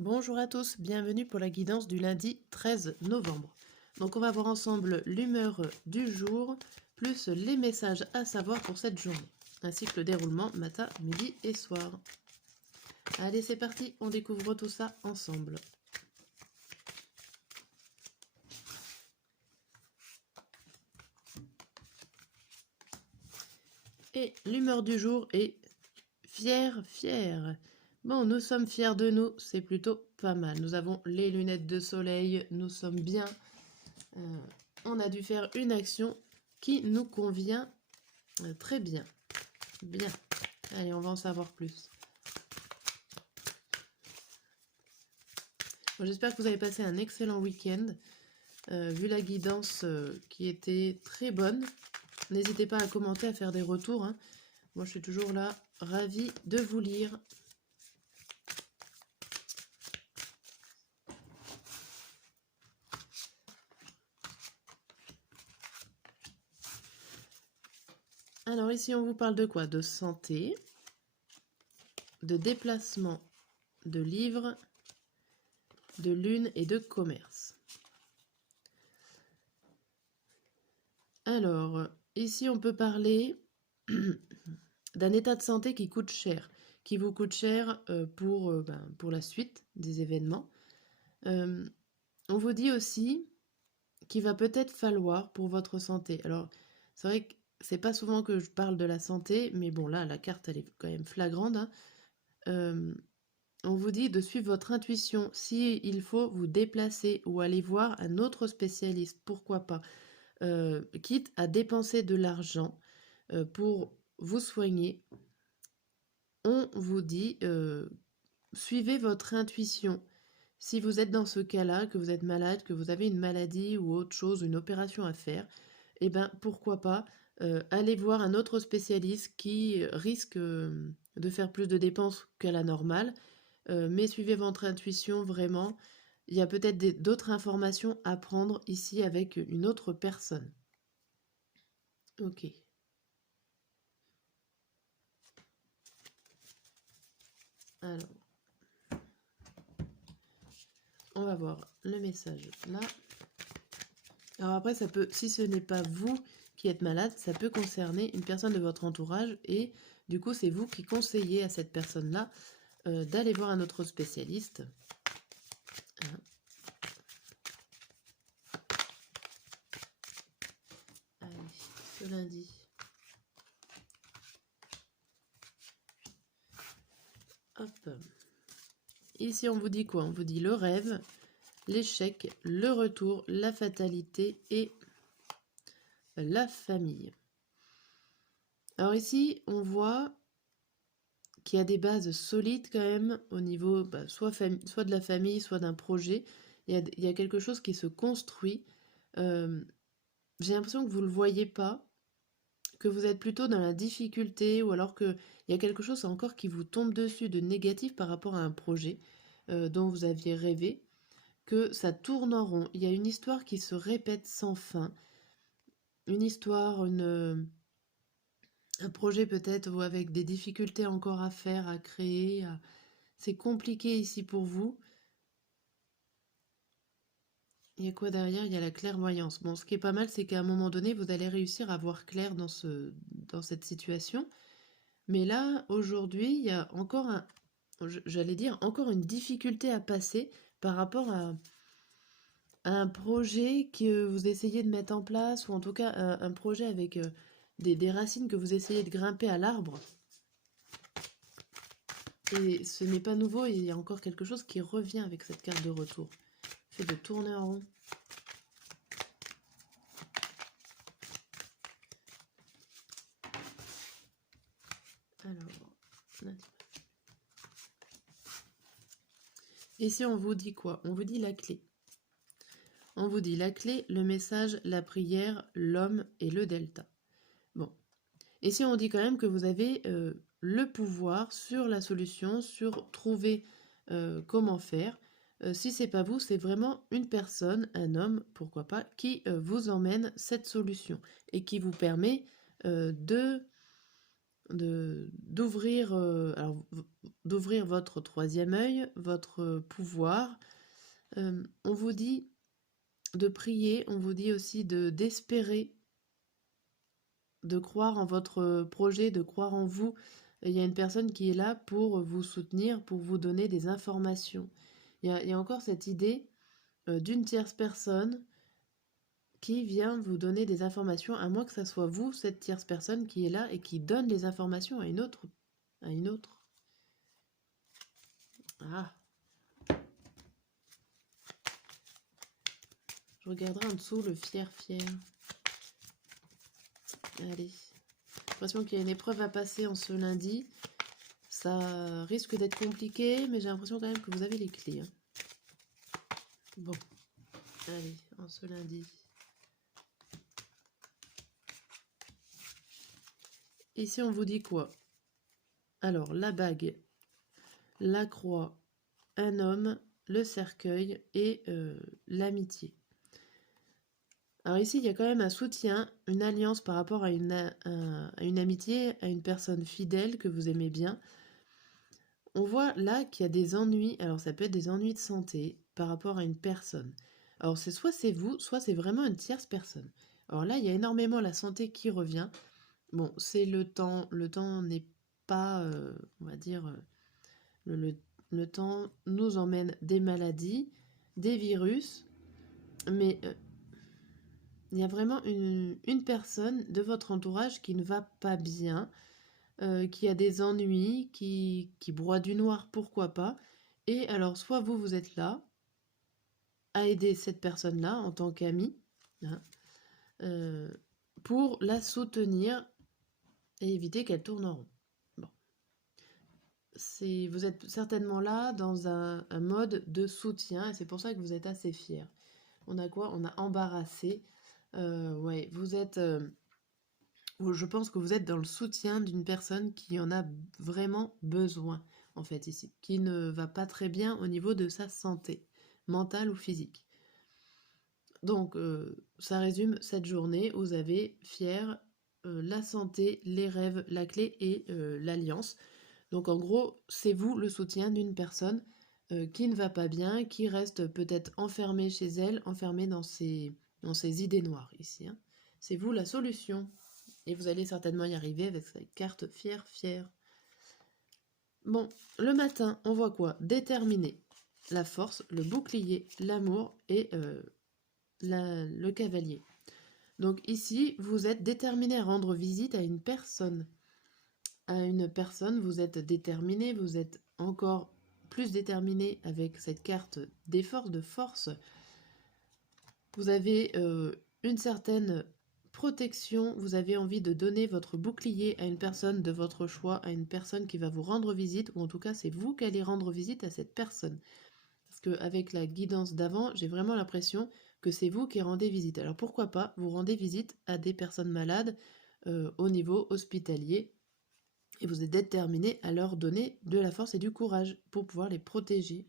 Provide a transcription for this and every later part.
Bonjour à tous, bienvenue pour la guidance du lundi 13 novembre. Donc on va voir ensemble l'humeur du jour, plus les messages à savoir pour cette journée, ainsi que le déroulement matin, midi et soir. Allez c'est parti, on découvre tout ça ensemble. Et l'humeur du jour est fière. Bon, nous sommes fiers de nous, c'est plutôt pas mal. Nous avons les lunettes de soleil, nous sommes bien. On a dû faire une action qui nous convient très bien. Bien. Allez, on va en savoir plus. Bon, j'espère que vous avez passé un excellent week-end. Vu la guidance qui était très bonne, n'hésitez pas à commenter, à faire des retours. Hein. Moi, je suis toujours là, ravie de vous lire. Alors ici, on vous parle de quoi? De santé, de déplacement, de livres, de lune et de commerce. Alors, ici, on peut parler d'un état de santé qui coûte cher, qui vous coûte cher pour la suite des événements. On vous dit aussi qu'il va peut-être falloir pour votre santé. Alors, c'est vrai que c'est pas souvent que je parle de la santé, mais bon, là, la carte, elle est quand même flagrante. Hein. On vous dit de suivre votre intuition. Si il faut vous déplacer ou aller voir un autre spécialiste, pourquoi pas, quitte à dépenser de l'argent pour vous soigner, on vous dit suivez votre intuition. Si vous êtes dans ce cas-là, que vous êtes malade, que vous avez une maladie ou autre chose, une opération à faire, eh bien pourquoi pas aller voir un autre spécialiste qui risque de faire plus de dépenses qu'à la normale, mais suivez votre intuition vraiment. Il y a peut-être d'autres informations à prendre ici avec une autre personne. Ok. Alors, on va voir le message là. Alors après, ça peut, si ce n'est pas vous qui êtes malade, ça peut concerner une personne de votre entourage et du coup, c'est vous qui conseillez à cette personne-là d'aller voir un autre spécialiste. Hein. Allez, ce lundi. Hop. Ici, on vous dit quoi? On vous dit le rêve, l'échec, le retour, la fatalité et la famille. Alors ici, on voit qu'il y a des bases solides quand même au niveau soit de la famille, soit d'un projet. Il y a quelque chose qui se construit. J'ai l'impression que vous ne le voyez pas, que vous êtes plutôt dans la difficulté ou alors qu'il y a quelque chose encore qui vous tombe dessus de négatif par rapport à un projet dont vous aviez rêvé, que ça tourne en rond. Il y a une histoire qui se répète sans fin. Une histoire, un projet peut-être ou avec des difficultés encore à faire, à créer. C'est compliqué ici pour vous. Il y a quoi derrière? Il y a la clairvoyance. Bon, ce qui est pas mal, c'est qu'à un moment donné, vous allez réussir à voir clair dans cette situation. Mais là, aujourd'hui, il y a encore j'allais dire, encore une difficulté à passer par rapport à un projet que vous essayez de mettre en place, ou en tout cas un projet avec des racines que vous essayez de grimper à l'arbre. Et ce n'est pas nouveau, il y a encore quelque chose qui revient avec cette carte de retour. Fait de tourner en rond. Alors, ici on vous dit quoi? On vous dit la clé. On vous dit la clé, le message, la prière, l'homme et le delta. Bon. Ici on dit quand même que vous avez le pouvoir sur la solution, sur trouver comment faire. Si c'est pas vous, c'est vraiment une personne, un homme, pourquoi pas, qui vous emmène cette solution et qui vous permet de d'ouvrir d'ouvrir votre troisième œil, votre pouvoir. On vous dit de prier, on vous dit aussi d'espérer, de croire en votre projet, de croire en vous. Il y a une personne qui est là pour vous soutenir, pour vous donner des informations. Il y a encore cette idée d'une tierce personne qui vient vous donner des informations, à moins que ça soit vous, cette tierce personne, qui est là et qui donne les informations à une autre. À une autre. Ah. Je regarderai en dessous le fier. Allez. J'ai l'impression qu'il y a une épreuve à passer en ce lundi. Ça risque d'être compliqué, mais j'ai l'impression quand même que vous avez les clés. Bon. Allez, en ce lundi. Ici, on vous dit quoi? Alors, la bague, la croix, un homme, le cercueil et l'amitié. Alors ici, il y a quand même un soutien, une alliance par rapport à une amitié, à une personne fidèle que vous aimez bien. On voit là qu'il y a des ennuis. Alors ça peut être des ennuis de santé par rapport à une personne. Alors soit c'est vous, soit c'est vraiment une tierce personne. Alors là, il y a énormément la santé qui revient. Bon, c'est le temps. Le temps n'est pas, on va dire, le temps nous emmène des maladies, des virus, mais il y a vraiment une personne de votre entourage qui ne va pas bien, qui a des ennuis, qui broie du noir, pourquoi pas. Et alors, soit vous êtes là à aider cette personne-là en tant qu'ami, hein, pour la soutenir et éviter qu'elle tourne en rond. Bon. Vous êtes certainement là dans un mode de soutien et c'est pour ça que vous êtes assez fiers. On a quoi? On a embarrassé. Ouais, vous êtes... je pense que vous êtes dans le soutien d'une personne qui en a vraiment besoin, en fait, ici, qui ne va pas très bien au niveau de sa santé, mentale ou physique. Donc, ça résume cette journée. Vous avez fier, la santé, les rêves, la clé et l'alliance. Donc, en gros, c'est vous le soutien d'une personne qui ne va pas bien, qui reste peut-être enfermée chez elle, enfermée dans ses idées noires, ici. Hein. C'est vous la solution. Et vous allez certainement y arriver avec cette carte fier. Bon, le matin, on voit quoi? Déterminé. La force, le bouclier, l'amour et le cavalier. Donc ici, vous êtes déterminé à rendre visite à une personne. Vous êtes déterminé, vous êtes encore plus déterminé avec cette carte des forces, de force. Vous avez une certaine protection, vous avez envie de donner votre bouclier à une personne de votre choix, à une personne qui va vous rendre visite, ou en tout cas c'est vous qui allez rendre visite à cette personne. Parce qu'avec la guidance d'avant, j'ai vraiment l'impression que c'est vous qui rendez visite. Alors pourquoi pas, vous rendez visite à des personnes malades au niveau hospitalier, et vous êtes déterminé à leur donner de la force et du courage pour pouvoir les protéger.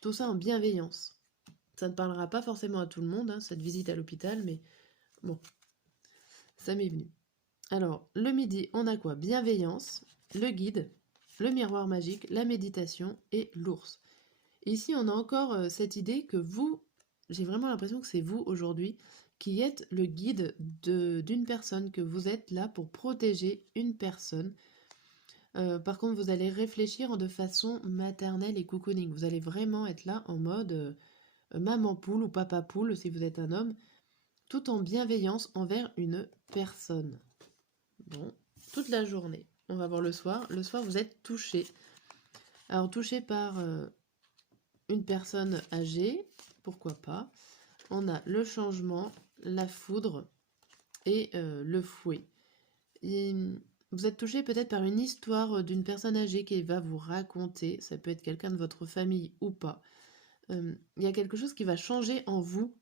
Tout ça en bienveillance. Ça ne parlera pas forcément à tout le monde, hein, cette visite à l'hôpital, mais bon, ça m'est venu. Alors, le midi, on a quoi? Bienveillance, le guide, le miroir magique, la méditation et l'ours. Ici, on a encore cette idée que vous, j'ai vraiment l'impression que c'est vous aujourd'hui qui êtes le guide d'une personne, que vous êtes là pour protéger une personne. Par contre, vous allez réfléchir de façon maternelle et cocooning. Vous allez vraiment être là en mode maman poule ou papa poule si vous êtes un homme, tout en bienveillance envers une personne. Bon, toute la journée. On va voir le soir. Le soir, vous êtes touché. Alors, touché par une personne âgée, pourquoi pas. On a le changement, la foudre et le fouet. Et vous êtes touché peut-être par une histoire d'une personne âgée qui va vous raconter. Ça peut être quelqu'un de votre famille ou pas. Il y a quelque chose qui va changer en vous.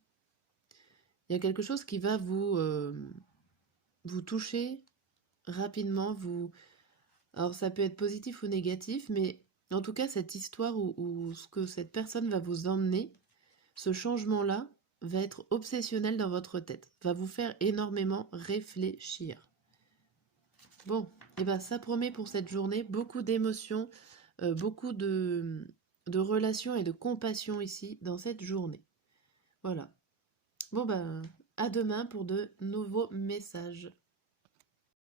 Il y a quelque chose qui va vous toucher rapidement. Alors ça peut être positif ou négatif, mais en tout cas cette histoire ou ce que cette personne va vous emmener, ce changement-là va être obsessionnel dans votre tête, va vous faire énormément réfléchir. Bon, Et ben ça promet pour cette journée beaucoup d'émotions, beaucoup de relations et de compassion ici dans cette journée. Voilà. Bon ben, à demain pour de nouveaux messages.